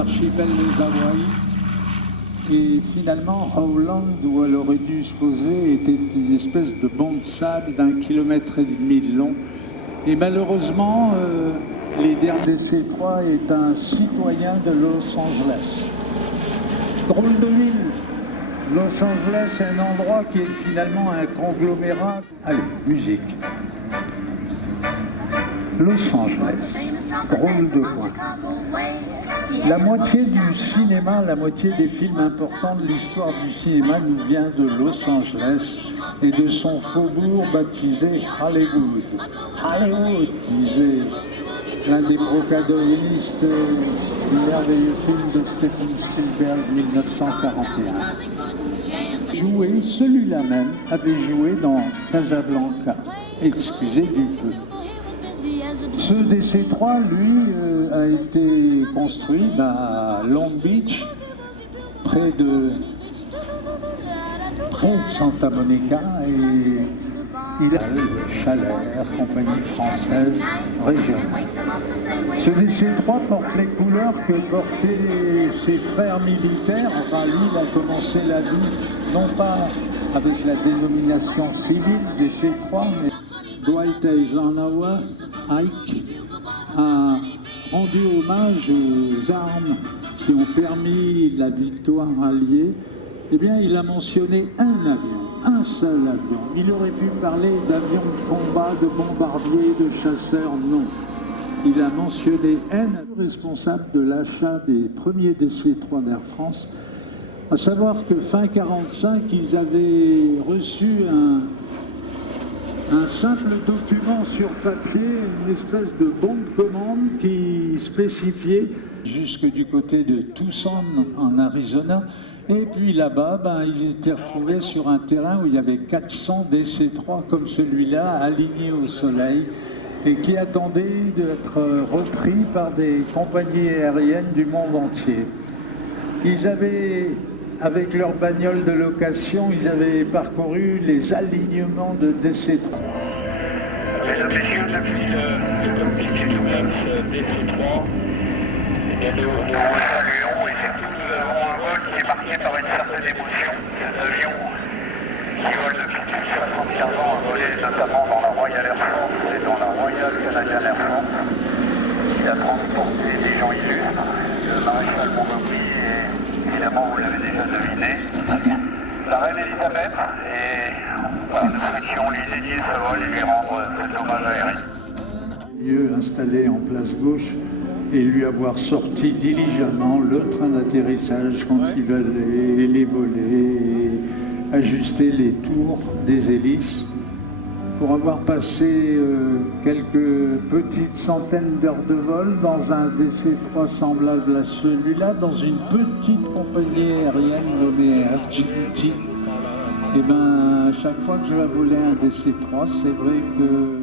l'archipel des Hawaï. Et finalement, Howland, où elle aurait dû se poser, était une espèce de banc de sable d'1,5 km de long. Et malheureusement, les derniers C3 est un citoyen de Los Angeles. Drôle de ville. Los Angeles, c'est un endroit qui est finalement un conglomérat. Allez, musique. Los Angeles, drôle de coin. La moitié du cinéma, la moitié des films importants de l'histoire du cinéma nous vient de Los Angeles et de son faubourg baptisé Hollywood. Hollywood, disait l'un des protagonistes du merveilleux film de Steven Spielberg, 1941. Celui-là même, avait joué dans Casablanca, excusez du peu. Ce DC-3, lui, a été construit à Long Beach, près de Santa Monica, et il a le Chaleur, compagnie française régionale. Ce DC-3 porte les couleurs que portaient ses frères militaires. Enfin, lui, il a commencé la vie, non pas avec la dénomination civile DC-3, mais Dwight Eisenhower, Ike, a rendu hommage aux armes qui ont permis la victoire alliée. Eh bien, il a mentionné un seul avion. Il aurait pu parler d'avions de combat, de bombardiers, de chasseurs, non. Il a mentionné un responsable de l'achat des premiers DC-3 d'Air France, à savoir que fin 1945, ils avaient reçu un simple document sur papier, une espèce de bon de commande qui spécifiait jusque du côté de Tucson en Arizona. Et puis là-bas, ils étaient retrouvés sur un terrain où il y avait 400 DC-3 comme celui-là, alignés au soleil, et qui attendaient d'être repris par des compagnies aériennes du monde entier. Ils avaient, avec leur bagnole de location, ils avaient parcouru les alignements de DC-3. Mesdames, messieurs, depuis DC-3, nous saluons et surtout nous avons un vol qui est marqué par une certaine émotion. Cet avion qui vole depuis plus de 75 ans a volé notamment dans la Royal Air Force et dans la Royal Canadian Air Force. Il a transporté des gens illustres, le maréchal Montgomery et évidemment vous l'avez déjà deviné, la reine Elisabeth, et nous souhaitions lui dédier ce vol et lui rendre cet hommage aérien. Lieu installé en place gauche et lui avoir sorti diligemment le train d'atterrissage quand il allait les voler et ajuster les tours des hélices pour avoir passé quelques petites centaines d'heures de vol dans un DC-3 semblable à celui-là, dans une petite compagnie aérienne nommée Air Djibouti. Et chaque fois que je vais voler un DC-3, c'est vrai que